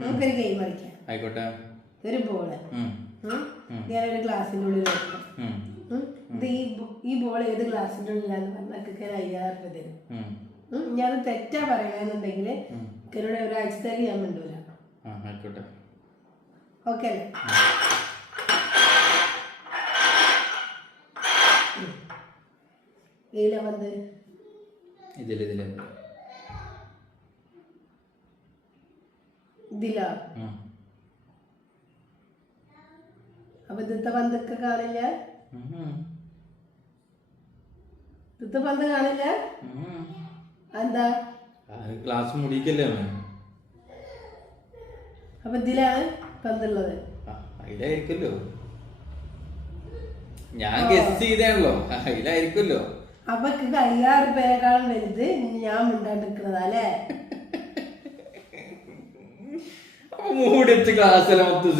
നമുക്കൊരു ഗെയിം കളിക്കാം. ആയിക്കോട്ടെ. ഒരു ബോള് ഞാനൊരു ഗ്ലാസിന്റെ ഉള്ളിൽ വെക്കാം. ഇത് ഈ ബോൾ ഏത് ഗ്ലാസിന്റെ ഉള്ളിലാന്ന് പറഞ്ഞാൽ 5000 രൂപ തരും. ഞാൻ തെറ്റാ പറയണെന്നുണ്ടെങ്കിൽ എന്നോട് ഒരാഴ്ചത്തേക്ക് ഞാൻ മിണ്ടൂല. ഓക്കെ അല്ലേ? ഇതിലാ വന്ന് ഇതിലാ അപ്പൊ ഇതിത്തെ പന്തൊക്കെ കാണില്ല. ഇതിത്തെ പന്ത് കാണില്ല. എന്താ ഗ്ലാസ് മുടിക്കല്ലേ? അപ്പൊ ഇതിലാണ് പന്തുള്ളത്. അതിലായിരിക്കല്ലോ. ഞാൻ ഗസ് ചെയ്താണല്ലോ. അതിലായിരിക്കല്ലോ. അപ്പൊ 5000 രൂപയേക്കാളും വലുത് ഞാൻ മിണ്ടാണ്ടിരിക്കുന്നതാ അല്ലേ? മൂടി വെച്ച് ക്ലാസ് എല്ലാം മൊത്തം